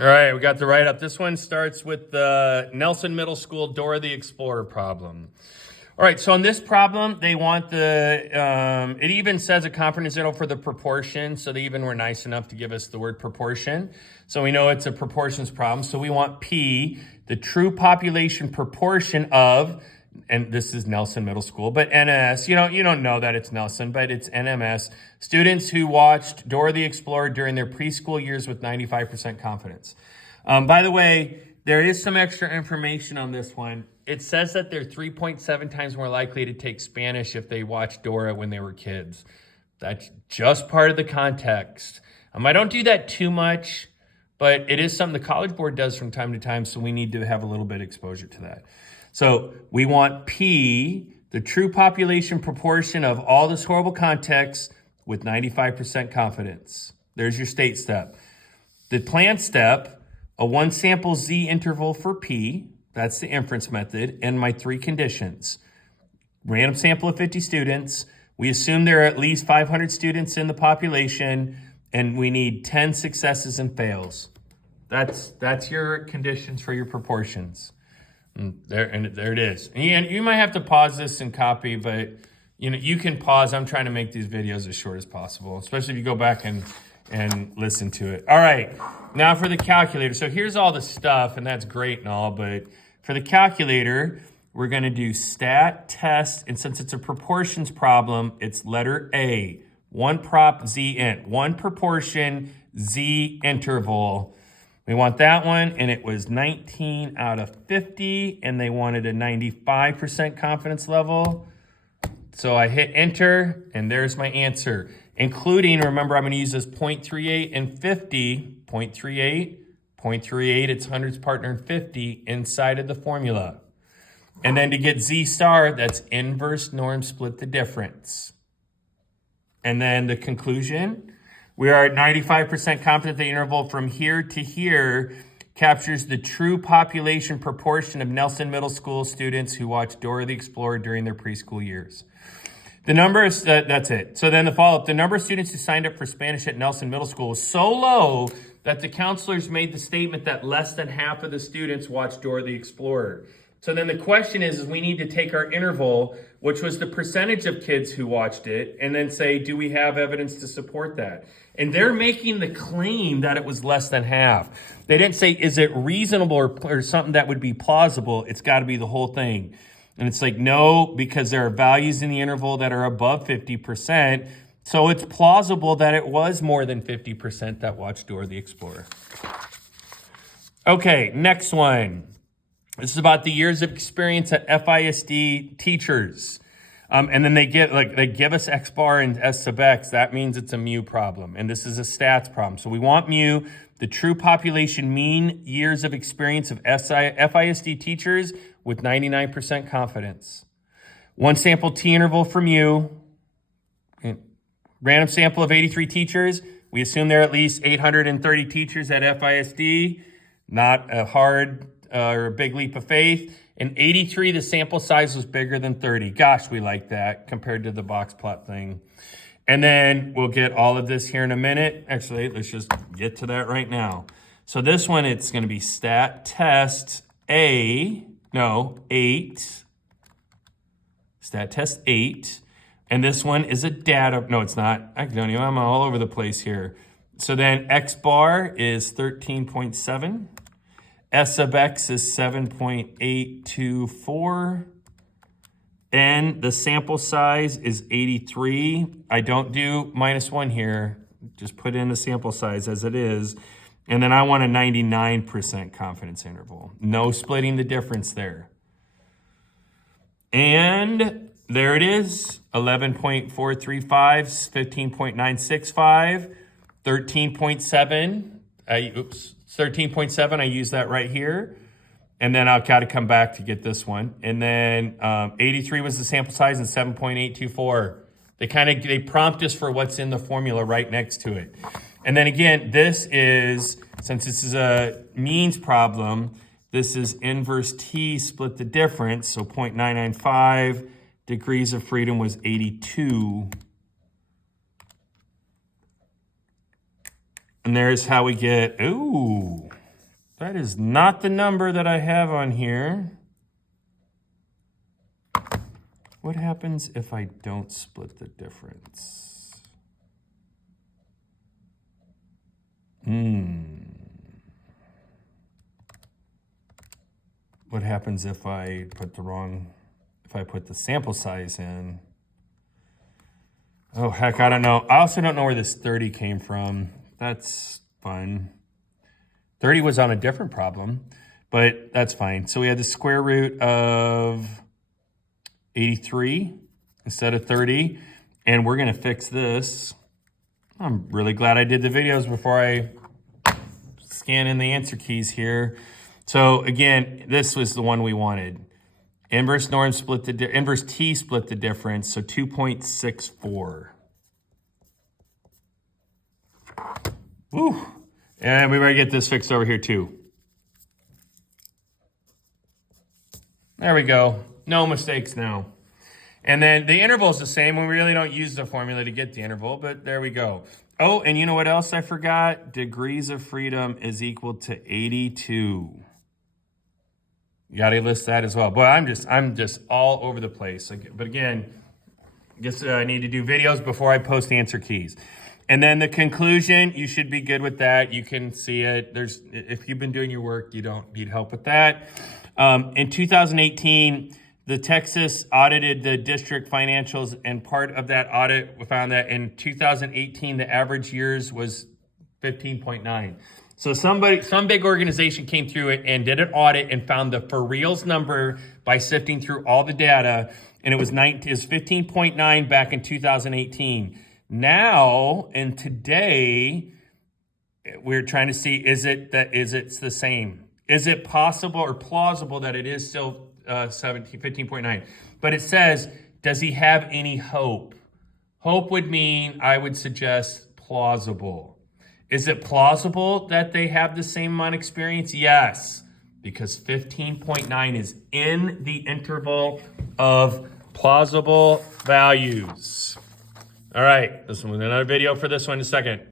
All right, we got the write-up. This one starts with the Nelson Middle School Dora the Explorer problem. All right, so on this problem, they want it even says a confidence interval for the proportion, so they even were nice enough to give us the word proportion. So we know it's a proportions problem, so we want P, the true population proportion of, and this is Nelson Middle School, but NS, you don't know that it's Nelson, but it's NMS, students who watched Dora the Explorer during their preschool years with 95% confidence. By the way, there is some extra information on this one. It says that they're 3.7 times more likely to take Spanish if they watched Dora when they were kids. That's just part of the context. I don't do that too much, but it is something the College Board does from time to time, so we need to have a little bit of exposure to that. So we want P, the true population proportion of all this horrible context with 95% confidence. There's your state step. The plan step, a one sample Z interval for P, that's the inference method, and my three conditions. Random sample of 50 students. We assume there are at least 500 students in the population, and we need 10 successes and fails. That's your conditions for your proportions. And there it is. And you might have to pause this and copy, but you can pause. I'm trying to make these videos as short as possible, especially if you go back and listen to it. All right, now for the calculator. So here's all the stuff, and that's great and all, but for the calculator, we're going to do stat test, and since it's a proportions problem, it's letter A, one prop Z int, one proportion Z interval. We want that one, and it was 19 out of 50, and they wanted a 95% confidence level. So I hit enter, and there's my answer, including, remember, I'm going to use this 0.38 and 50, 0.38, 0.38, it's hundreds partner and 50 inside of the formula. And then to get Z star, that's inverse norm split the difference. And then the conclusion, we are at 95% confident the interval from here to here captures the true population proportion of Nelson Middle School students who watched Dora the Explorer during their preschool years. The number is, that's it. So then the follow-up, the number of students who signed up for Spanish at Nelson Middle School was so low that the counselors made the statement that less than half of the students watched Dora the Explorer. So then the question is we need to take our interval, which was the percentage of kids who watched it, and then say, do we have evidence to support that? And they're making the claim that it was less than half. They didn't say, is it reasonable or something that would be plausible? It's got to be the whole thing. And it's like, no, because there are values in the interval that are above 50%. So it's plausible that it was more than 50% that watched Dora the Explorer. Okay, next one. This is about the years of experience at FISD teachers. And then they give us X bar and S sub X. That means it's a mu problem. And this is a stats problem. So we want mu, the true population mean years of experience of FISD teachers with 99% confidence. One sample T interval for mu. Random sample of 83 teachers. We assume there are at least 830 teachers at FISD. Not a hard or a big leap of faith. In 83, the sample size was bigger than 30. Gosh, we like that compared to the box plot thing. And then we'll get all of this here in a minute. Actually, let's just get to that right now. So this one, it's going to be stat test 8. Stat test 8. And this one is a data, no, it's not. I'm all over the place here. So then X bar is 13.7. S sub X is 7.824. And the sample size is 83. I don't do -1 here. Just put in the sample size as it is. And then I want a 99% confidence interval. No splitting the difference there. And there it is. 11.435, 15.965, 13.7. 13.7, I use that right here. And then I've got to come back to get this one. And then 83 was the sample size and 7.824. They prompt us for what's in the formula right next to it. And then again, this is, since this is a means problem, this is inverse T split the difference. So 0.995 degrees of freedom was 82. And there's how we get, ooh, That is not the number that I have on here. What happens if I don't split the difference? What happens if I put the sample size in? Oh, heck, I don't know. I also don't know where this 30 came from. That's fun. 30 was on a different problem, but that's fine. So we had the square root of 83 instead of 30, and we're gonna fix this. I'm really glad I did the videos before I scan in the answer keys here. So again, this was the one we wanted. Inverse norm split the inverse t split the difference, so 2.64. Woo! And we better get this fixed over here too. There we go. No mistakes now. And then the interval is the same. We really don't use the formula to get the interval, but there we go. Oh, and you know what else I forgot? Degrees of freedom is equal to 82. You got to list that as well. Boy, I'm just all over the place. But again, I guess I need to do videos before I post answer keys. And then the conclusion, you should be good with that. You can see it. If you've been doing your work, you don't need help with that. In 2018, the Texas audited the district financials, and part of that audit found that in 2018, the average years was 15.9. So some big organization came through it and did an audit and found the for reals number by sifting through all the data, and it was 15.9 back in 2018. Now and today, we're trying to see is it the same? Is it possible or plausible that it is still 15.9? But it says, does he have any hope? Hope would mean I would suggest plausible. Is it plausible that they have the same amount of experience? Yes, because 15.9 is in the interval of plausible values. All right, this one, another video for this one in a second.